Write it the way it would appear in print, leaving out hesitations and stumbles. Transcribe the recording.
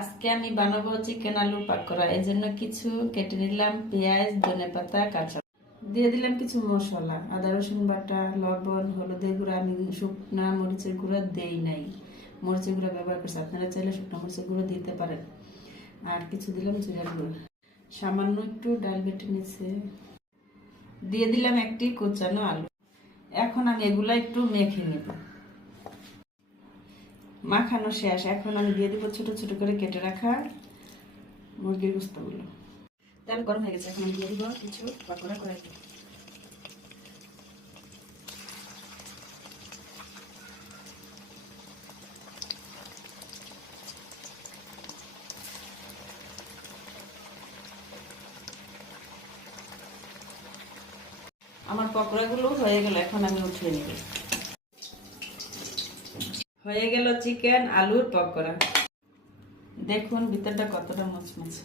আজকে আমি বানাবো চিকেন আলুর পাকোড়া। এই জন্য কিছু কেটে নিলাম, পেঁয়াজ, ধনেপাতা, কাঁচা দিয়ে দিলাম কিছু মশলা, আদা রসুন বাটা, লবণ, হলুদের গুঁড়া। আমি শুকনা মরিচের গুঁড়া দেই নাই, মরিচের গুঁড়া ব্যবহার করছি। আপনারা চাইলে শুকনো মরিচের গুঁড়ো দিতে পারেন। আর কিছু দিলাম জিরার গুঁড়ো, সামান্য একটু ডাল বেটে নিচ্ছে, দিয়ে দিলাম একটি কুচানো আলু। এখন আমি এগুলা একটু মেখে নেব। মাখানো শেষ, এখন আমি দিয়ে দিব ছোট ছোট করে কেটে রাখা মুরগির গোস্তগুলো। তেল গরম হয়ে গেছে, এখন আমি দিয়ে দিব কিছু পাকোড়া করে দিব। আমার পকোড়াগুলো হয়ে গেল, এখন আমি উঠিয়ে নিব। হয়ে গেল চিকেন আলুর পকোড়া। দেখুন ভিতরটা কতটা মুচমুচে।